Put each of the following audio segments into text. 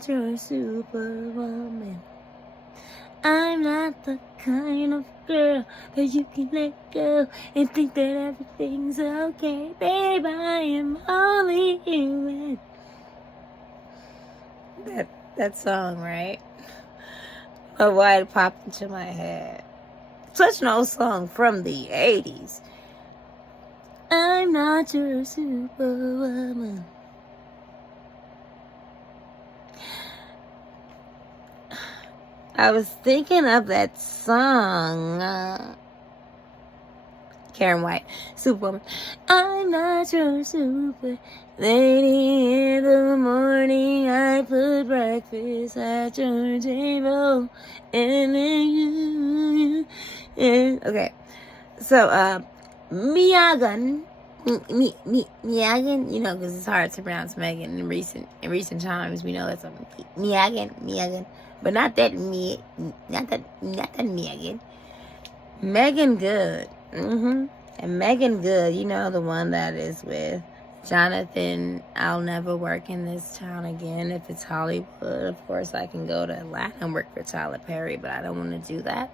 not your superwoman. I'm not the kind of girl that you can let go and think that everything's okay. Babe, I am only human. That song, right? But why it popped into my head? Such an old song from the 80s. I'm not your superwoman. I was thinking of that song. Karen White, Superwoman. I'm not your super lady. In the morning, I put breakfast at your table. And then you. Okay. So, Megan, Megan, you know, because it's hard to pronounce Megan in recent times. We know that's a Megan, but not that Megan. Megan Good, and Megan Good, you know, the one that is with Jonathan. I'll never work in this town again. If it's Hollywood, of course, I can go to Atlanta and work for Tyler Perry, but I don't want to do that.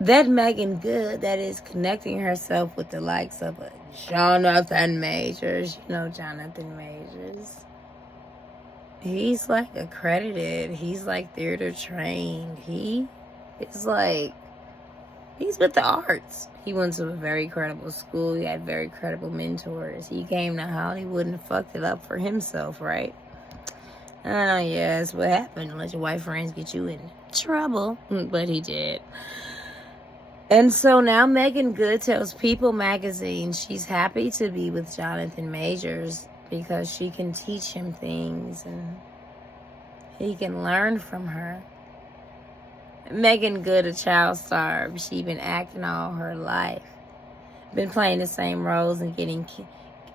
That Megan Good that is connecting herself with the likes of Jonathan Majors. You know Jonathan Majors. He's like accredited. He's like theater trained. He is like, he's with the arts. He went to a very credible school. He had very credible mentors. He came to Hollywood and fucked it up for himself, right? Oh, yeah, that's what happened. Let your white friends get you in trouble. But he did. And so now Megan Good tells People magazine she's happy to be with Jonathan Majors because she can teach him things and he can learn from her. Megan Good, a child star, she been acting all her life. Been playing the same roles and getting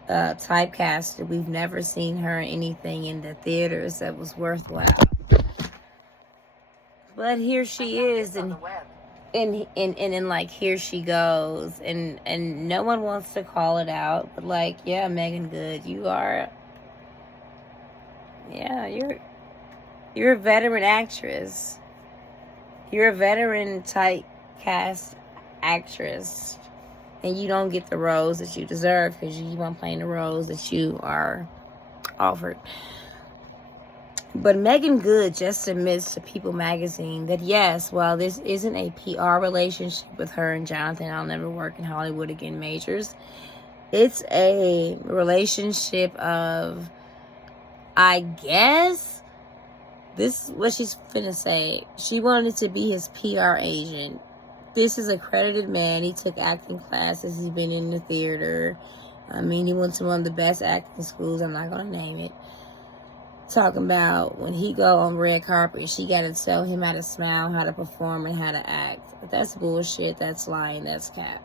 typecasted. We've never seen her in anything in the theaters that was worthwhile. But here she is, and like here she goes, and no one wants to call it out, but like, yeah, Megan Good, you're a veteran actress. You're a veteran typecast actress, and you don't get the roles that you deserve because you keep on playing the roles that you are offered. But Megan Good just admits to People magazine that yes, while this isn't a PR relationship with her and Jonathan, I'll never work in Hollywood again, Majors, it's a relationship of, I guess, this is what she's finna say. She wanted to be his PR agent. This is a accredited man. He took acting classes. He's been in the theater. I mean, he went to one of the best acting schools. I'm not going to name it. Talking about when he go on red carpet, she got to tell him how to smile, how to perform, and how to act. But that's bullshit. That's lying. That's cap.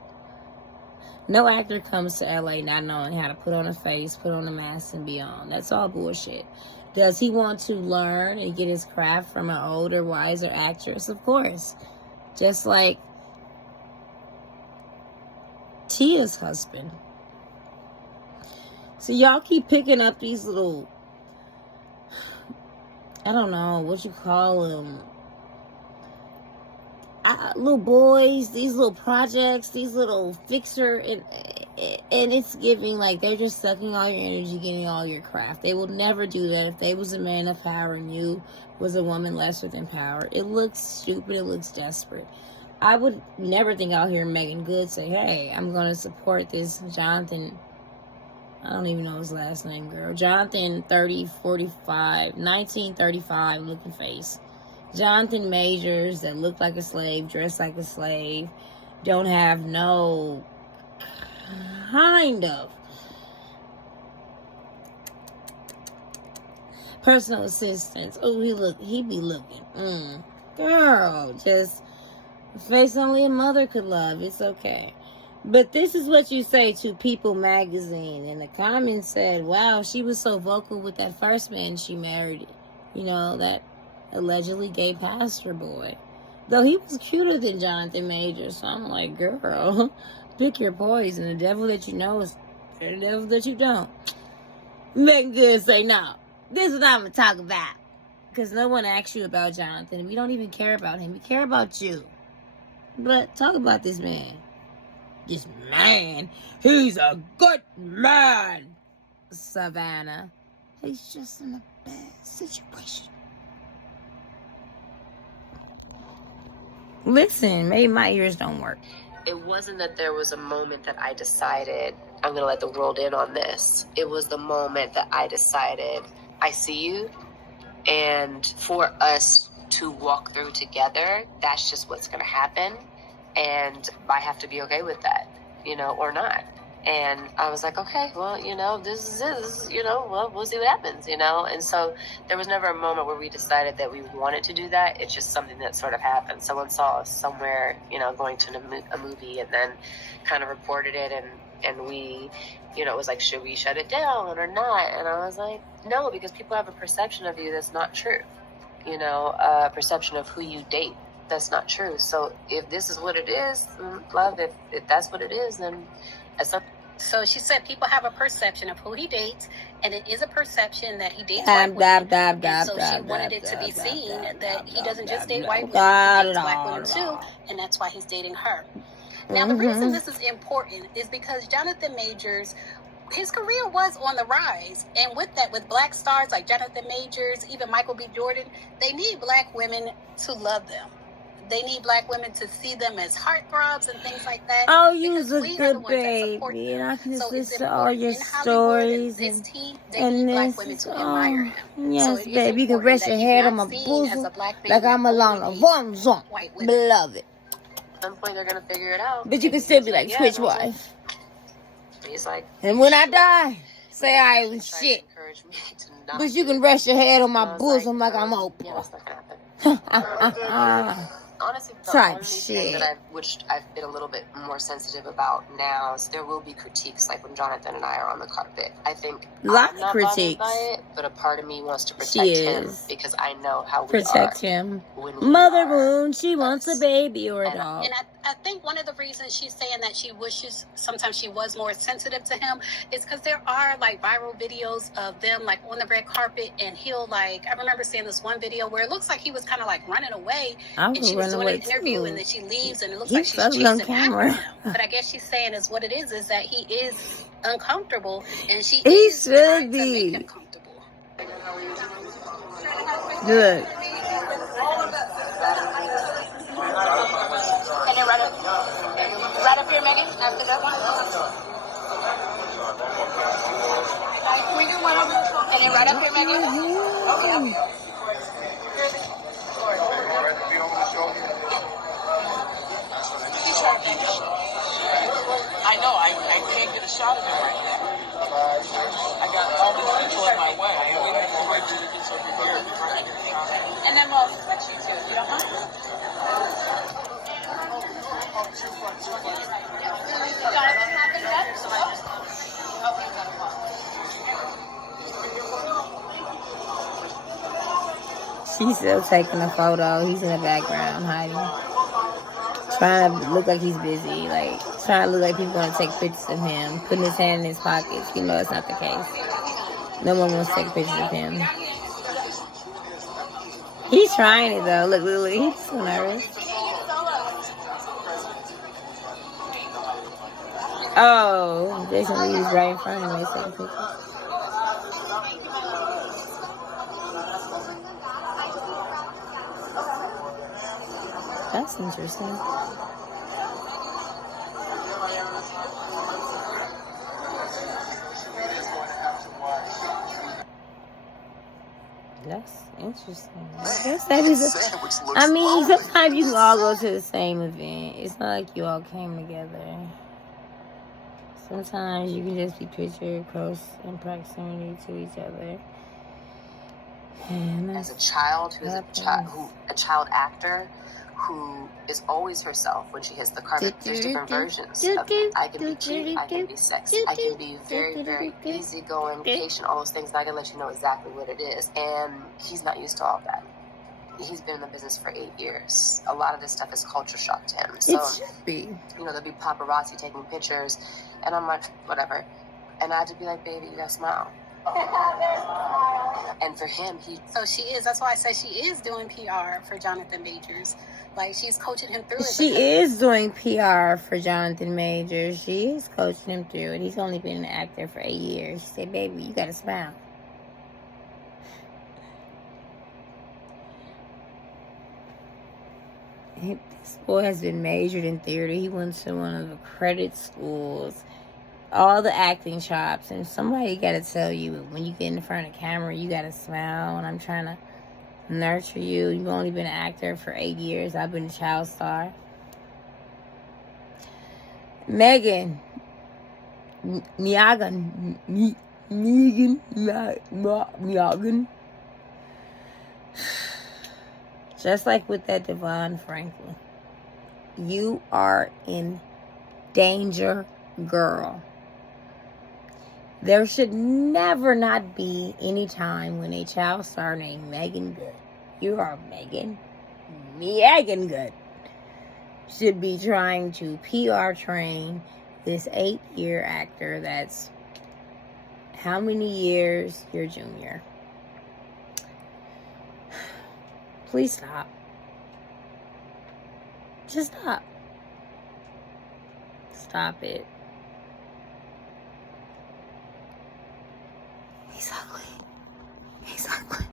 No actor comes to LA not knowing how to put on a face, put on a mask, and beyond. That's all bullshit. Does he want to learn and get his craft from an older, wiser actress? Of course. Just like Tia's husband. So y'all keep picking up these little, I don't know what you call them, little boys, these little projects, these little fixer, and it's giving like they're just sucking all your energy, getting all your craft. They will never do that if they was a man of power and you was a woman lesser than power. It looks stupid. It looks desperate. I would never think I'll hear Megan Good say, hey, I'm going to support this Jonathan, I don't even know his last name, girl. Jonathan 1935 looking face. Jonathan Majors that looked like a slave, dressed like a slave, don't have no kind of personal assistance. Oh, he be looking. Girl, just a face only a mother could love. It's okay. But this is what you say to People magazine. And the comments said, wow, she was so vocal with that first man she married. You know, that allegedly gay pastor boy. Though he was cuter than Jonathan Majors. So I'm like, girl, pick your poison. The devil that you know is the devil that you don't. Megan Good say no. this is what I'm going to talk about. Because no one asked you about Jonathan. We don't even care about him. We care about you. But talk about this man. This man. He's a good man. Savannah. He's just in a bad situation. Listen, maybe my ears don't work. It wasn't that there was a moment that I decided I'm going to let the world in on this. It was the moment that I decided I see you. And for us to walk through together, that's just what's going to happen. And I have to be okay with that, or not. And I was like, okay, well, this is, well, we'll see what happens, And so there was never a moment where we decided that we wanted to do that. It's just something that sort of happened. Someone saw us somewhere, going to a movie and then kind of reported it. And we, it was like, should we shut it down or not? And I was like, no, because people have a perception of you that's not true. A perception of who you date. That's not true. So if this is what it is, love, if that's what it is, then so she said people have a perception of who he dates, and it is a perception that he dates white women. And so she wanted it to be seen that he doesn't just date white women, he dates black women too, and that's why he's dating her. Now, the reason this is important is because Jonathan Majors, his career was on the rise. And with that, with black stars like Jonathan Majors, even Michael B. Jordan, they need black women to love them. They need black women to see them as heartthrobs and things like that. Oh, you's a good baby, and I can just listen to all your stories and this. Oh, yes, baby, you can rest your head on my bosom like I'm along a one zone, beloved. At some point, they're gonna figure it out. But you can still be like Twitch wife. He's like, and when I die, say I was shit. But you can rest your head on my bosom like I'm open. Yeah, that's not gonna happen. Honestly, the only thing that I've been a little bit more sensitive about now is there will be critiques, like when Jonathan and I are on the carpet. I think lots I'm not of critiques, by it, but a part of me wants to protect him because I know how we protect are. Him. Mother Moon, she wants a baby or a dog. And I think one of the reasons she's saying that she wishes sometimes she was more sensitive to him is because there are like viral videos of them like on the red carpet, and he'll like, I remember seeing this one video where it looks like he was kind of like running away, and she was doing an interview, and then she leaves, and it looks like she's chasing after him. But I guess she's saying is what it is that he is uncomfortable, and she is trying to make him comfortable. Good. And then right up here, Megan, after that one. We do one over. And then right up here, Megan. Okay. I know, I can't get a shot of him right now. I got all the people in my way. I'm waiting for Reggie to get over here. And then we'll switch you two, if you don't mind. She's still taking a photo. He's in the background hiding. Trying to look like he's busy. Like, trying to look like people want to take pictures of him. Putting his hand in his pockets. You know it's not the case. No one wants to take pictures of him. He's trying it though. Look, he's so nervous. Oh, Jason Lee's right in front of me taking pictures. That's interesting. That's interesting. I guess that is I mean, sometimes you can all go to the same event. It's not like you all came together. Sometimes you can just be pictured close in proximity to each other. And as a child who's a child actor who is always herself when she hits the carpet, there's different versions of me. I can be cute, I can be sexy, I can be very, very easygoing, patient, all those things, and I can let you know exactly what it is. And he's not used to all that. He's been in the business for 8 years. A lot of this stuff is culture shock to him. So, it should be. There'll be paparazzi taking pictures, and I'm like, whatever. And I have to be like, baby, you gotta smile. And for him, So she is. That's why I say she is doing PR for Jonathan Majors. Like, she's coaching him through it. She is doing PR for Jonathan Majors. She is coaching him through it. He's only been an actor for 8 years. She said, baby, you gotta smile. This boy has been majored in theater. He went to one of the credit schools. All the acting chops. And somebody gotta tell you, when you get in front of the camera, you gotta smile. And I'm trying to nurture you. You've only been an actor for 8 years. I've been a child star. Megan Megan. Just like with that Devon Franklin, you are in danger, girl. There should never not be any time when a child star named Megan Good, you are Megan Good, should be trying to PR train this 8-year actor that's how many years your junior. Please stop. Just stop. Stop it.